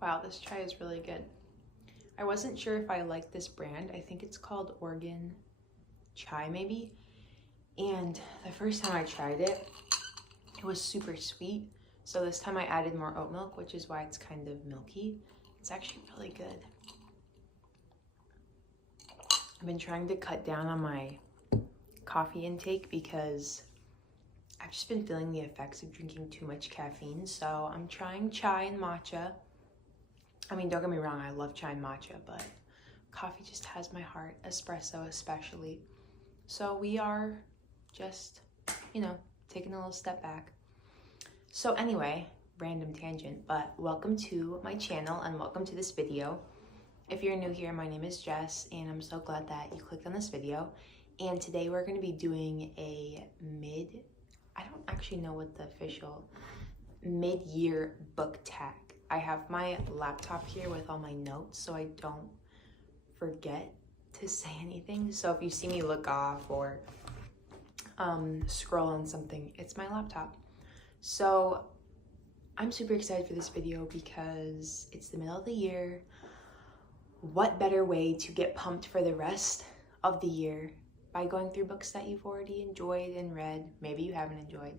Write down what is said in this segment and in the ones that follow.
Wow, this chai is really good. I wasn't sure if I liked this brand. I think it's called Oregon Chai maybe. And the first time I tried it, it was super sweet. So this time I added more oat milk, which is why it's kind of milky. It's actually really good. I've been trying to cut down on my coffee intake because I've just been feeling the effects of drinking too much caffeine. So I'm trying chai and matcha. I mean, don't get me wrong, I love chai and matcha, but coffee just has my heart, espresso especially. So we are just, taking a little step back. So anyway, random tangent, but welcome to my channel and welcome to this video. If you're new here, my name is Jess and I'm so glad that you clicked on this video. And today we're gonna be doing a I don't actually know what the official mid-year book tag. I have my laptop here with all my notes so I don't forget to say anything. So if you see me look off or scroll on something, it's my laptop. So I'm super excited for this video because it's the middle of the year. What better way to get pumped for the rest of the year by going through books that you've already enjoyed and read, maybe you haven't enjoyed.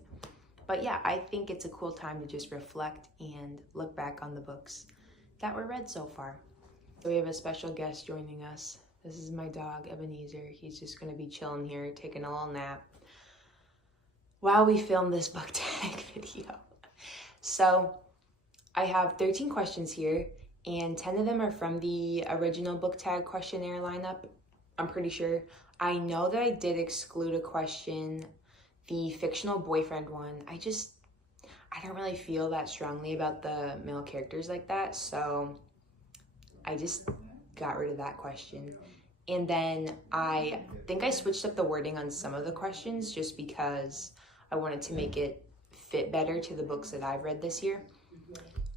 But yeah, I think it's a cool time to just reflect and look back on the books that were read so far. So we have a special guest joining us. This is my dog, Ebenezer. He's just gonna be chilling here, taking a little nap while we film this book tag video. So I have 13 questions here and 10 of them are from the original book tag questionnaire lineup, I'm pretty sure. I know that I did exclude a question, the fictional boyfriend one. I don't really feel that strongly about the male characters like that, so I just got rid of that question. And then I think I switched up the wording on some of the questions just because I wanted to make it fit better to the books that I've read this year.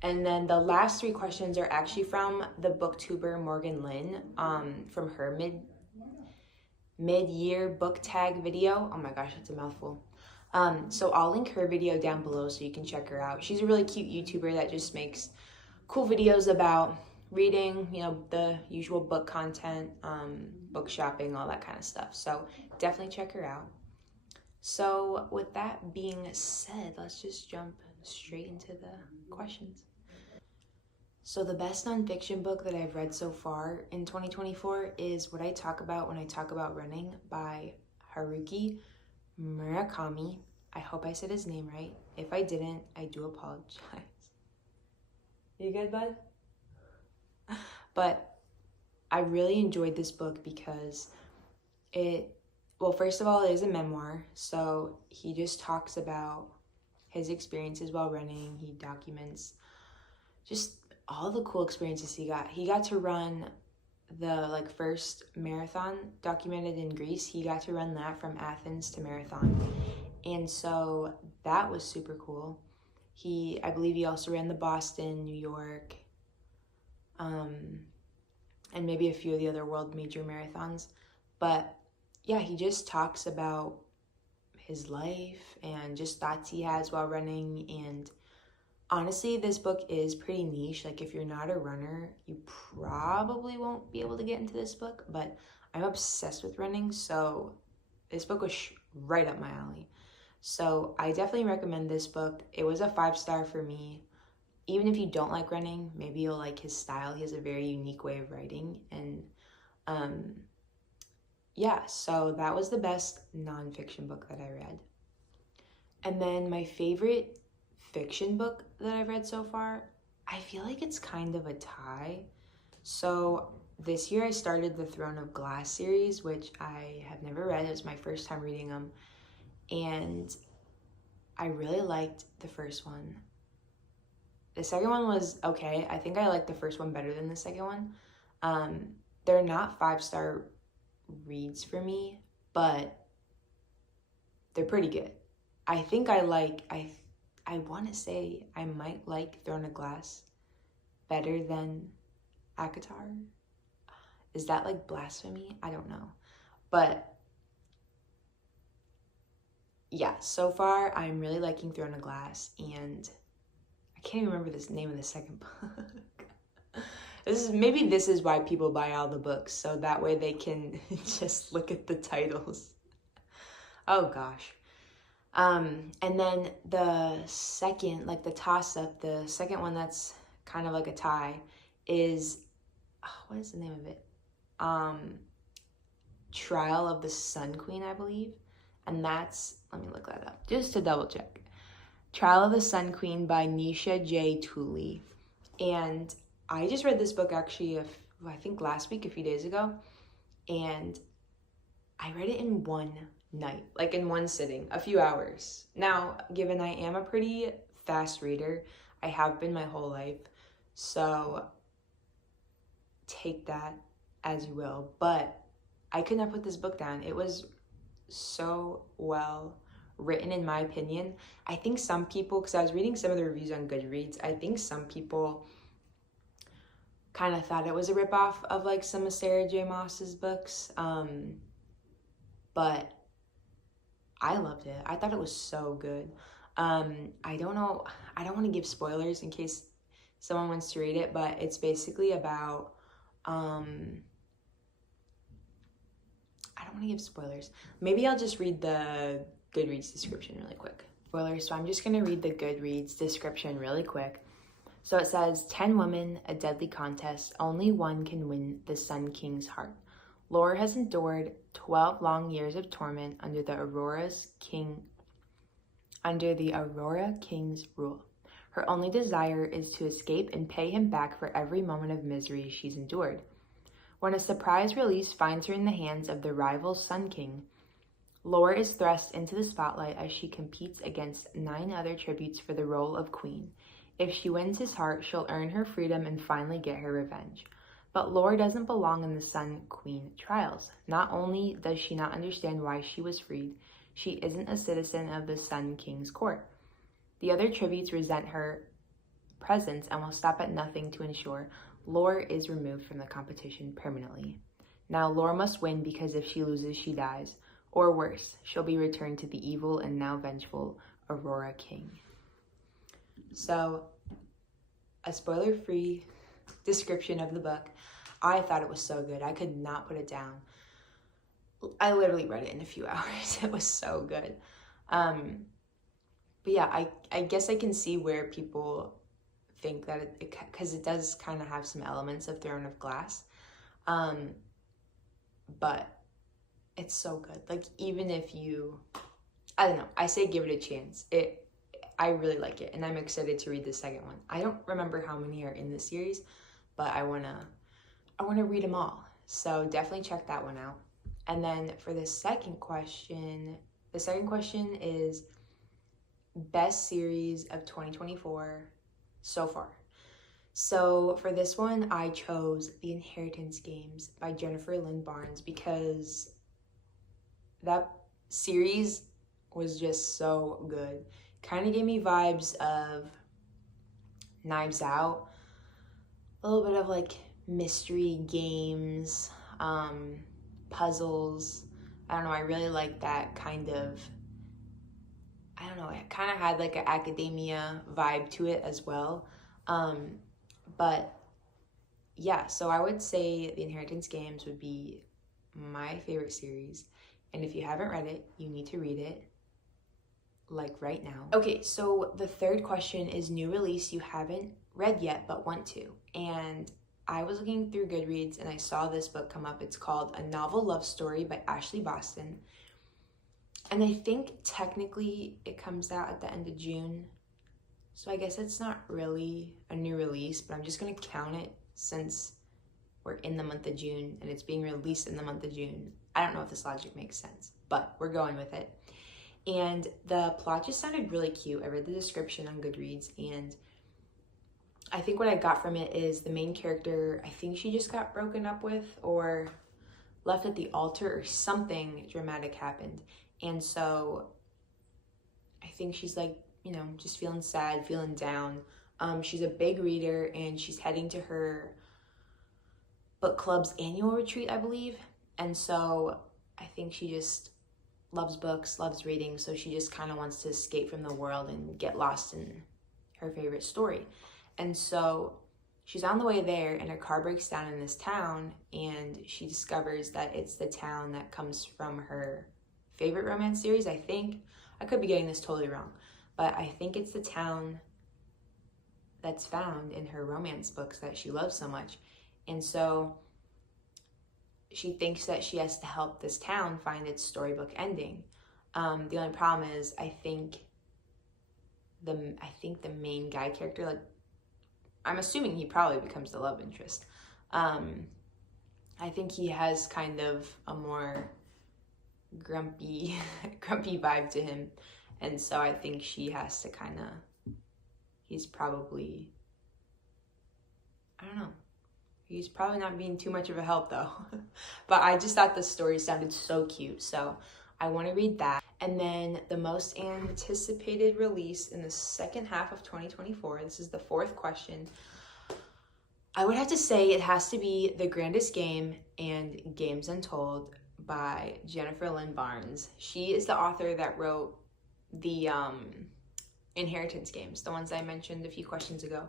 And then the last 3 questions are actually from the booktuber Morgan Lynn, from her mid-year book tag video. Oh my gosh, that's a mouthful. So I'll link her video down below so you can check her out. She's a really cute YouTuber that just makes cool videos about reading, the usual book content, book shopping, all that kind of stuff. So definitely check her out. So with that being said, let's just jump straight into the questions. So the best nonfiction book that I've read so far in 2024 is What I Talk About When I Talk About Running by Haruki Murakami. I hope I said his name right. If I didn't, I do apologize. You good, bud? But I really enjoyed this book because first of all, it is a memoir. So he just talks about his experiences while running. He documents just all the cool experiences he got. He got to run the first marathon documented in Greece. He got to run that from Athens to Marathon. And so that was super cool. I believe he also ran the Boston, New York, and maybe a few of the other world major marathons. But yeah, he just talks about his life and just thoughts he has while running. And honestly, this book is pretty niche. If you're not a runner, you probably won't be able to get into this book, but I'm obsessed with running, so this book was right up my alley. So I definitely recommend this book. It was a 5-star for me. Even if you don't like running, maybe you'll like his style. He has a very unique way of writing. And yeah, so that was the best nonfiction book that I read. And then my favorite fiction book that I've read so far, I feel like it's kind of a tie. So this year I started the Throne of Glass series, which I have never read. It was my first time reading them. And I really liked the first one. The second one was okay. I think I liked the first one better than the second one. They're not 5-star reads for me, but they're pretty good. I think I want to say I might like Throne of Glass better than ACOTAR. Is that blasphemy? I don't know. But yeah, so far I'm really liking Throne of Glass, and I can't even remember the name of the second book. Maybe this is why people buy all the books, so that way they can just look at the titles. Oh gosh. And then the second, like the toss-up, the second one that's kind of like a tie is, what is the name of it? Trial of the Sun Queen, I believe. And that's, let me look that up just to double check. Trial of the Sun Queen by Nisha J. Tooley. And I just read this book actually, I think last week, a few days ago. And I read it in one night, like in one sitting, a few hours. Now, given I am a pretty fast reader, I have been my whole life, so take that as you will, but I could not put this book down. It was so well written, in my opinion. I think some people, because I was reading some of the reviews on Goodreads, I think some people kind of thought it was a ripoff of like some of Sarah J. Maas's books, but I loved it. I thought it was so good. I don't know, I don't want to give spoilers in case someone wants to read it, but it's basically about, I don't want to give spoilers. Maybe I'll just read the Goodreads description really quick. Spoilers, so I'm just going to read the Goodreads description really quick. So it says, 10 women, a deadly contest. Only one can win the Sun King's heart. Laura has endured 12 long years of torment under the Aurora King's rule. Her only desire is to escape and pay him back for every moment of misery she's endured. When a surprise release finds her in the hands of the rival Sun King, Laura is thrust into the spotlight as she competes against 9 other tributes for the role of queen. If she wins his heart, she'll earn her freedom and finally get her revenge. But Laura doesn't belong in the Sun Queen trials. Not only does she not understand why she was freed, she isn't a citizen of the Sun King's court. The other tributes resent her presence and will stop at nothing to ensure Laura is removed from the competition permanently. Now Laura must win, because if she loses, she dies. Or worse, she'll be returned to the evil and now vengeful Aurora King. So, a spoiler-free description of the book. I thought it was so good. I could not put it down. I literally read it in a few hours. It was so good. But yeah, I guess I can see where people think that because it does kind of have some elements of Throne of Glass. But it's so good. Like, even if you, I don't know, I say give it a chance. I really like it, and I'm excited to read the second one. I don't remember how many are in the series, but I wanna read them all. So definitely check that one out. And then for the second question is best series of 2024 so far. So for this one, I chose The Inheritance Games by Jennifer Lynn Barnes, because that series was just so good. Kind of gave me vibes of Knives Out, a little bit of like mystery games, puzzles. I don't know, I really like that kind of, I don't know, it kind of had like an academia vibe to it as well. But yeah, so I would say The Inheritance Games would be my favorite series. And if you haven't read it, you need to read it, like right now. Okay, so the third question is new release you haven't read yet but want to. And I was looking through Goodreads and I saw this book come up. It's called A Novel Love Story by Ashley Boston. And I think technically it comes out at the end of June. So I guess it's not really a new release, but I'm just gonna count it since we're in the month of June and it's being released in the month of June. I don't know if this logic makes sense, but we're going with it. And the plot just sounded really cute. I read the description on Goodreads, and I think what I got from it is the main character, I think she just got broken up with or left at the altar or something dramatic happened. And so I think she's like, you know, just feeling sad, feeling down. She's a big reader and she's heading to her book club's annual retreat, I believe. And so I think she just loves books, loves reading, so she just kind of wants to escape from the world and get lost in her favorite story. And so she's on the way there and her car breaks down in this town, and she discovers that it's the town that comes from her favorite romance series, I think. I could be getting this totally wrong, but I think it's the town that's found in her romance books that she loves so much. And so she thinks that she has to help this town find its storybook ending. The only problem is I think the main guy character, like, I'm assuming he probably becomes the love interest. I think he has kind of a more grumpy vibe to him, and so I think she has to he's probably, I don't know, he's probably not being too much of a help though. But I just thought the story sounded so cute, so I want to read that. And then the most anticipated release in the second half of 2024, this is the fourth question. I would have to say it has to be The Grandest Game and Games Untold by Jennifer Lynn Barnes. She is the author that wrote the Inheritance games, the ones I mentioned a few questions ago.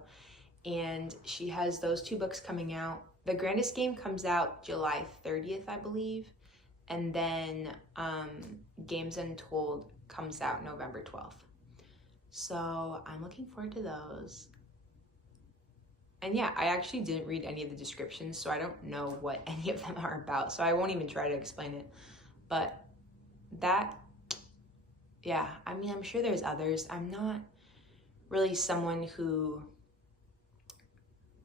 And she has those two books coming out. The Grandest Game comes out July 30th, I believe. And then Games Untold comes out November 12th. So I'm looking forward to those. And yeah, I actually didn't read any of the descriptions, so I don't know what any of them are about. So I won't even try to explain it. But that, yeah, I mean, I'm sure there's others. I'm not really someone who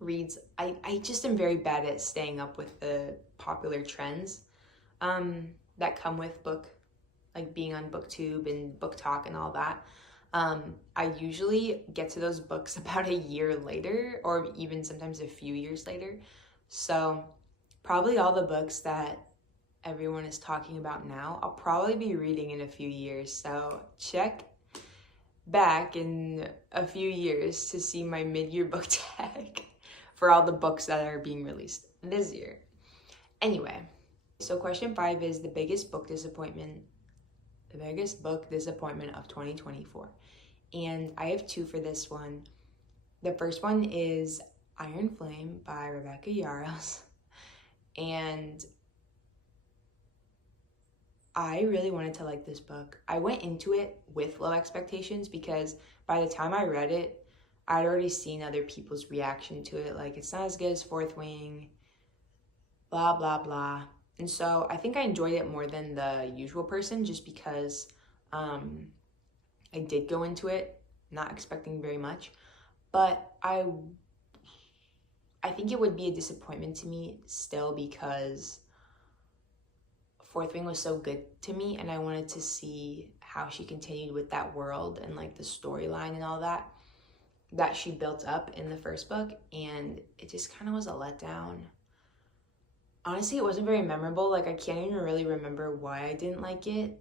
reads. I just am very bad at staying up with the popular trends that come with being on BookTube and Book Talk and all that. I usually get to those books about a year later, or even sometimes a few years later. So probably all the books that everyone is talking about now, I'll probably be reading in a few years. So check back in a few years to see my mid-year book tag for all the books that are being released this year. Anyway, so question 5 is the biggest book disappointment of 2024. And I have 2 for this one. The first one is Iron Flame by Rebecca Yarros. And I really wanted to like this book. I went into it with low expectations because by the time I read it, I'd already seen other people's reaction to it. Like, it's not as good as Fourth Wing, blah, blah, blah. And so I think I enjoyed it more than the usual person just because I did go into it not expecting very much. But I think it would be a disappointment to me still because Fourth Wing was so good to me, and I wanted to see how she continued with that world and like the storyline and all that she built up in the first book, and it just kind of was a letdown. Honestly, it wasn't very memorable. Like, I can't even really remember why I didn't like it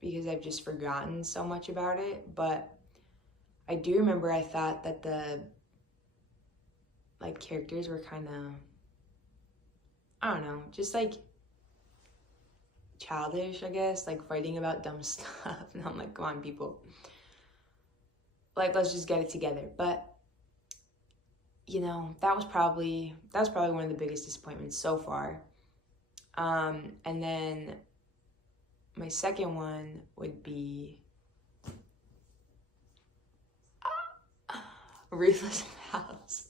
because I've just forgotten so much about it. But I do remember I thought that the characters were kind of, I don't know, just like childish, I guess, like fighting about dumb stuff. And I'm like, come on, people. Like, let's just get it together. But you know, that was probably one of the biggest disappointments so far. And then my second one would be Ruthless House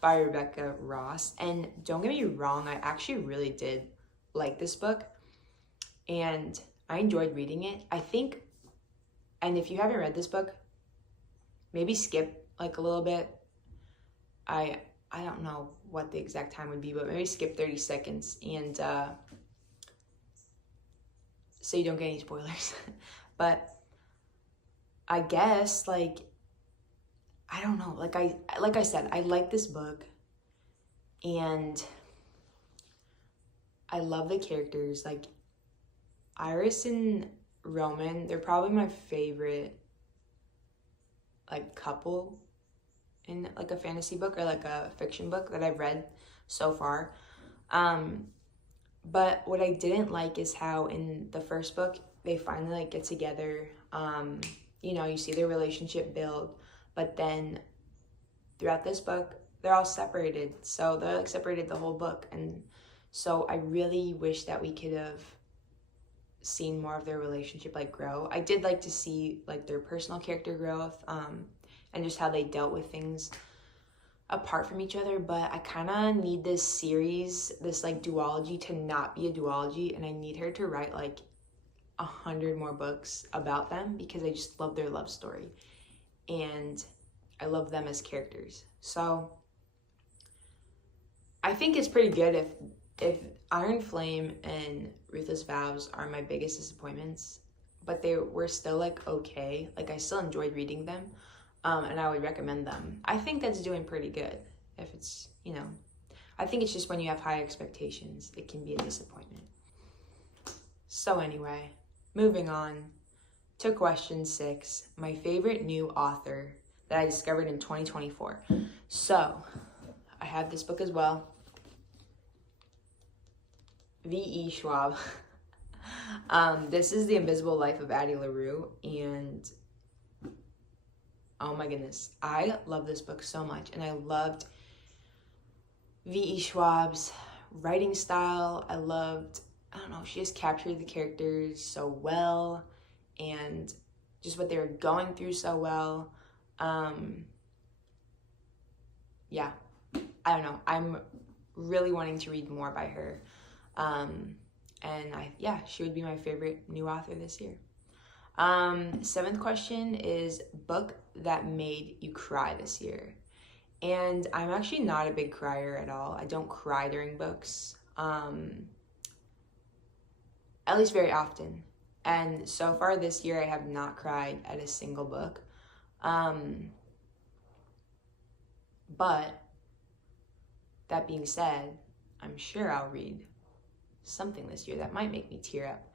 by Rebecca Ross. And don't get me wrong, I actually really did like this book, and I enjoyed reading it. I think, and if you haven't read this book, maybe skip like a little bit. I don't know what the exact time would be, but maybe skip 30 seconds and so you don't get any spoilers. But I guess, like, I don't know, like I said, I like this book and I love the characters. Like, Iris and Roman, they're probably my favorite like couple in like a fantasy book or like a fiction book that I've read so far. But what I didn't like is how in the first book they finally like get together. You know, you see their relationship build, but then throughout this book they're all separated. So they're like separated the whole book. And so I really wish that we could have seen more of their relationship like grow. I did like to see like their personal character growth, and just how they dealt with things apart from each other. But I kind of need this series, this like duology, to not be a duology, and I need her to write like 100 more books about them, because I just love their love story and I love them as characters. So I think it's pretty good if Iron Flame and Ruthless Vows are my biggest disappointments, but they were still like okay. Like I still enjoyed reading them, and I would recommend them. I think that's doing pretty good. If it's, you know, I think it's just when you have high expectations, it can be a disappointment. So anyway, moving on to question 6, my favorite new author that I discovered in 2024. So I have this book as well. V.E. Schwab. This is The Invisible Life of Addie LaRue, and oh my goodness, I love this book so much, and I loved V.E. Schwab's writing style. I don't know, she just captured the characters so well, and just what they were going through so well. Yeah, I don't know, I'm really wanting to read more by her. And she would be my favorite new author this year. 7th question is book that made you cry this year. And I'm actually not a big crier at all. I don't cry during books, at least very often. And so far this year, I have not cried at a single book. But that being said, I'm sure I'll read something this year that might make me tear up.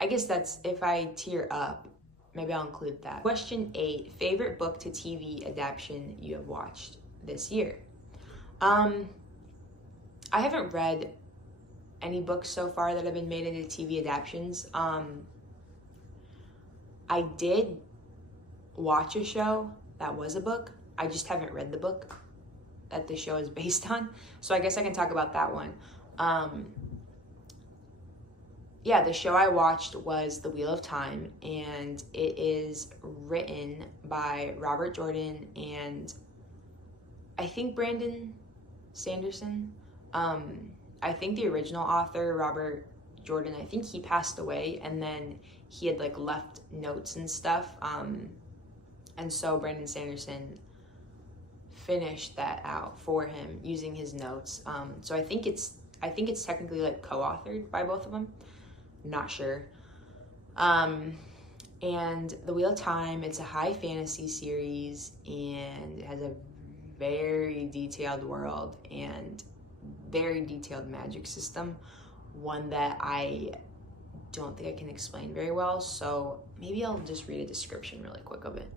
I guess that's if I tear up, maybe I'll include that. Question 8, favorite book to TV adaptation you have watched this year. I haven't read any books so far that have been made into TV adaptations. I did watch a show that was a book. I just haven't read the book that the show is based on. So I guess I can talk about that one. The show I watched was The Wheel of Time, and it is written by Robert Jordan and I think Brandon Sanderson. I think the original author, Robert Jordan, I think he passed away, and then he had like left notes and stuff. And so Brandon Sanderson finished that out for him using his notes. So I think it's technically like co-authored by both of them. Not sure. And The Wheel of Time, it's a high fantasy series, and it has a very detailed world and very detailed magic system, one that I don't think I can explain very well, so maybe I'll just read a description really quick of it.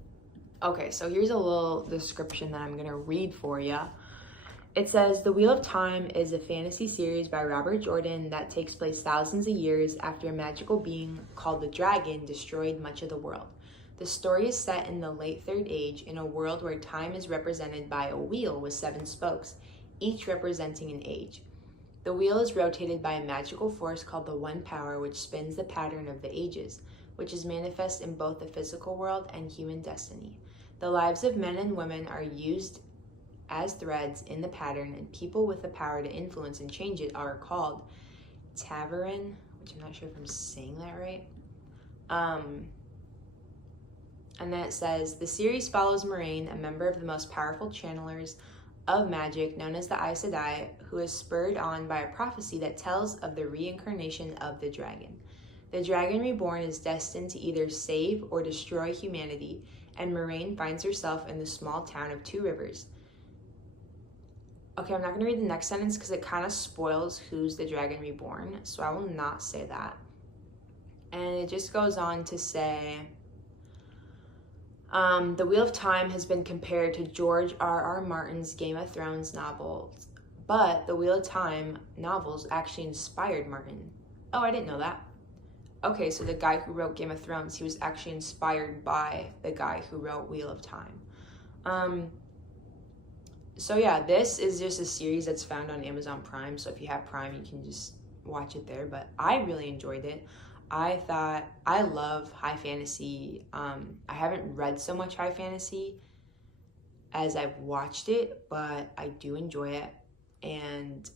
Okay, so here's a little description that I'm gonna read for you. It says, The Wheel of Time is a fantasy series by Robert Jordan that takes place thousands of years after a magical being called the Dragon destroyed much of the world. The story is set in the late Third Age in a world where time is represented by a wheel with 7 spokes, each representing an age. The wheel is rotated by a magical force called the One Power, which spins the pattern of the ages, which is manifest in both the physical world and human destiny. The lives of men and women are used as threads in the pattern, and people with the power to influence and change it are called Taverin, which I'm not sure if I'm saying that right. And then it says, the series follows Moraine, a member of the most powerful channelers of magic known as the Aes Sedai, who is spurred on by a prophecy that tells of the reincarnation of the dragon. The dragon reborn is destined to either save or destroy humanity, and Moraine finds herself in the small town of Two Rivers. Okay, I'm not going to read the next sentence because it kind of spoils who's the dragon reborn, so I will not say that. And it just goes on to say, The Wheel of Time has been compared to George R.R. Martin's Game of Thrones novels, but the Wheel of Time novels actually inspired Martin. Oh, I didn't know that. Okay, so the guy who wrote Game of Thrones, he was actually inspired by the guy who wrote Wheel of Time. So yeah, this is just a series that's found on Amazon Prime. So if you have Prime, you can just watch it there. But I really enjoyed it. I love high fantasy. I haven't read so much high fantasy as I've watched it, but I do enjoy it. And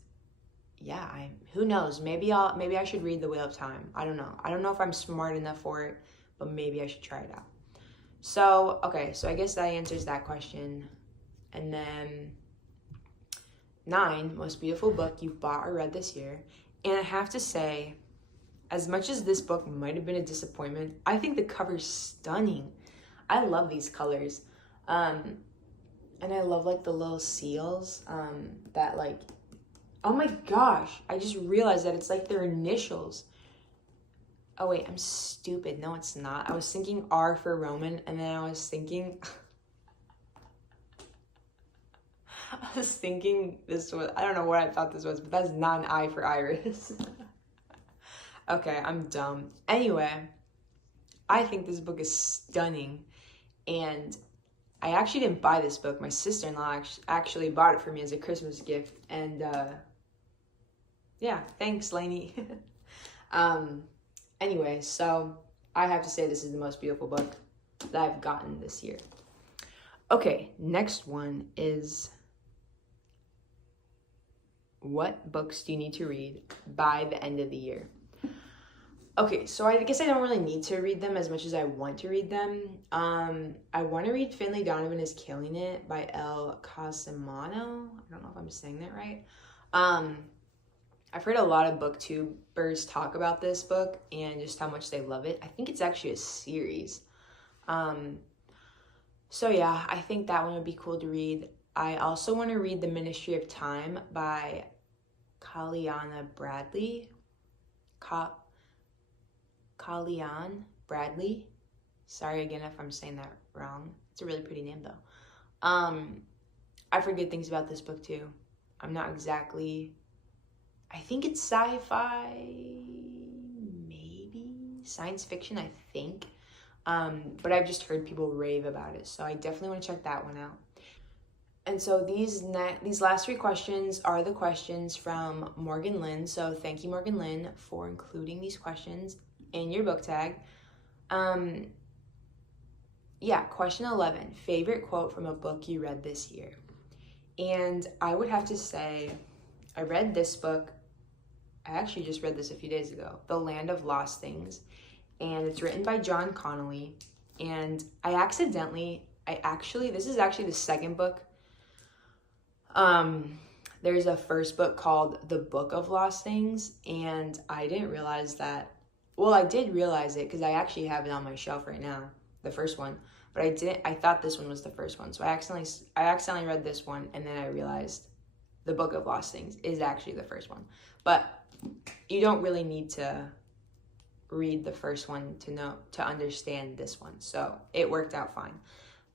yeah, who knows? Maybe I should read The Wheel of Time. I don't know. I don't know if I'm smart enough for it, but maybe I should try it out. So, okay, so I guess that answers that question. And then 9, most beautiful book you've bought or read this year. And I have to say, as much as this book might have been a disappointment, I think the cover's stunning. I love these colors. And I love like the little seals that like, oh my gosh, I just realized that it's like their initials. Oh wait, I'm stupid. No, it's not. I was thinking R for Roman, and then I was thinking this was, I don't know what I thought this was, but that's not an I for Iris. Okay, I'm dumb. Anyway, I think this book is stunning, and I actually didn't buy this book. My sister-in-law actually bought it for me as a Christmas gift, and yeah, thanks, Lainey. Anyway, so I have to say this is the most beautiful book that I've gotten this year. Okay, next one is, what books do you need to read by the end of the year? Okay, so I guess I don't really need to read them as much as I want to read them. I want to read Finley Donovan is Killing It by El Casimano. I don't know if I'm saying that right. I've heard a lot of booktubers talk about this book and just how much they love it. I think it's actually a series. So yeah, I think that one would be cool to read. I also want to read The Ministry of Time by Kaliana Bradley. Kalian Bradley. Sorry again if I'm saying that wrong. It's a really pretty name though. I've heard good things about this book too. I'm not exactly, I think it's sci-fi, maybe science fiction, I think. But I've just heard people rave about it, so I definitely want to check that one out. And so these last 3 questions are the questions from Morgan Lynn. So thank you, Morgan Lynn, for including these questions in your book tag. Yeah, question 11, favorite quote from a book you read this year. And I would have to say, I read this book, I actually just read this a few days ago, The Land of Lost Things. And it's written by John Connolly. And this is actually the second book. There's a first book called The Book of Lost Things, and I didn't realize that. Well, I did realize it because I actually have it on my shelf right now, the first one. But I thought this one was the first one. So I accidentally read this one, and then I realized The Book of Lost Things is actually the first one. But you don't really need to read the first one to understand this one. So it worked out fine.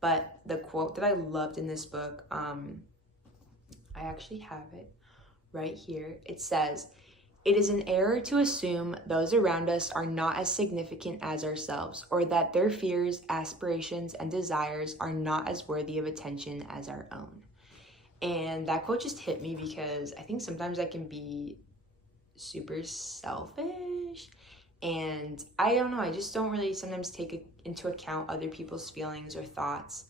But the quote that I loved in this book, I actually have it right here. It says, "It is an error to assume those around us are not as significant as ourselves, or that their fears, aspirations, and desires are not as worthy of attention as our own." And that quote just hit me because I think sometimes I can be super selfish, and I don't know, I just don't really sometimes take into account other people's feelings or thoughts.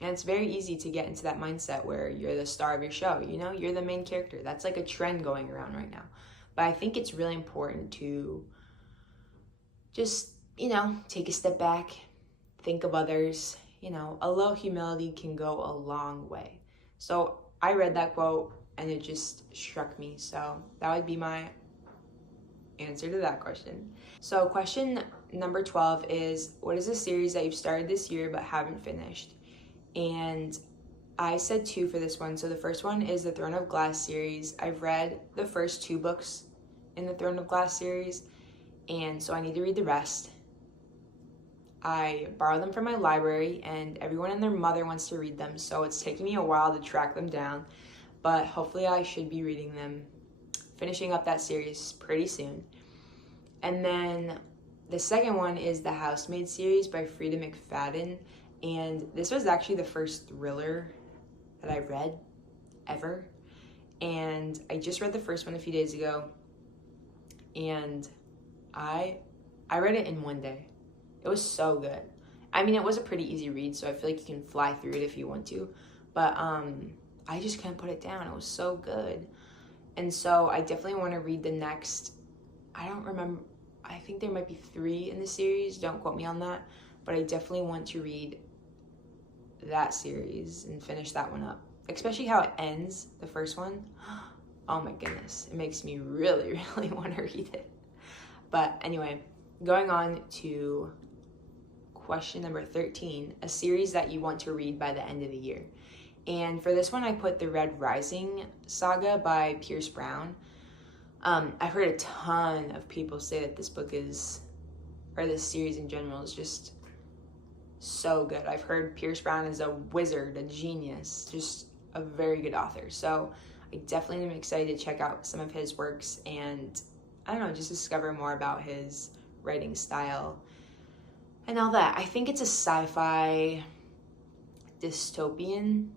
And it's very easy to get into that mindset where you're the star of your show, you're the main character. That's like a trend going around right now. But I think it's really important to just, take a step back, think of others. A little humility can go a long way. So I read that quote and it just struck me. So that would be my answer to that question. So question number 12 is, what is a series that you've started this year but haven't finished? And I said 2 for this one. So the first one is the Throne of Glass series. I've read the first 2 books in the Throne of Glass series, and so I need to read the rest. I borrowed them from my library, and everyone and their mother wants to read them, so it's taking me a while to track them down, but hopefully I should be reading them, finishing up that series pretty soon. And then the second one is the Housemaid series by Frida McFadden. And this was actually the first thriller that I've read ever. And I just read the first one a few days ago, and I read it in one day. It was so good. I mean, it was a pretty easy read, so I feel like you can fly through it if you want to, but I just couldn't put it down. It was so good. And so I definitely want to read the next, I don't remember, I think there might be 3 in the series, don't quote me on that, but I definitely want to read that series and finish that one up. Especially how it ends, the first one. Oh my goodness, it makes me really, really want to read it. But anyway, going on to question number 13, a series that you want to read by the end of the year. And for this one, I put the Red Rising saga by Pierce Brown. I've heard a ton of people say that this book is, or this series in general, is just so good. I've heard Pierce Brown is a wizard, a genius, just a very good author. So I definitely am excited to check out some of his works and, I don't know, just discover more about his writing style and all that. I think it's a sci-fi dystopian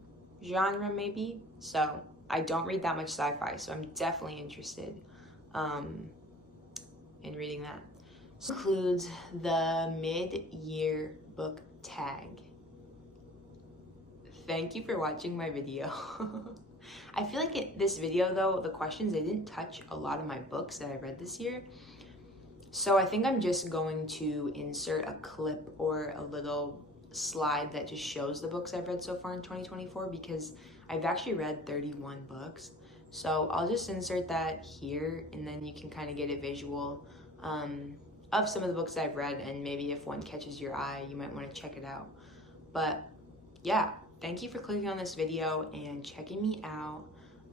genre maybe, so I don't read that much sci-fi, so I'm definitely interested in reading that. This includes the mid-year book tag. Thank you for watching my video. I feel like this video though, the questions, they didn't touch a lot of my books that I read this year, so I think I'm just going to insert a clip or a little slide that just shows the books I've read so far in 2024, because I've actually read 31 books. So I'll just insert that here, and then you can kind of get a visual of some of the books I've read, and maybe if one catches your eye, you might want to check it out. But yeah, thank you for clicking on this video and checking me out.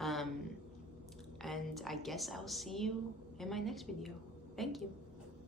And I guess I'll see you in my next video. Thank you.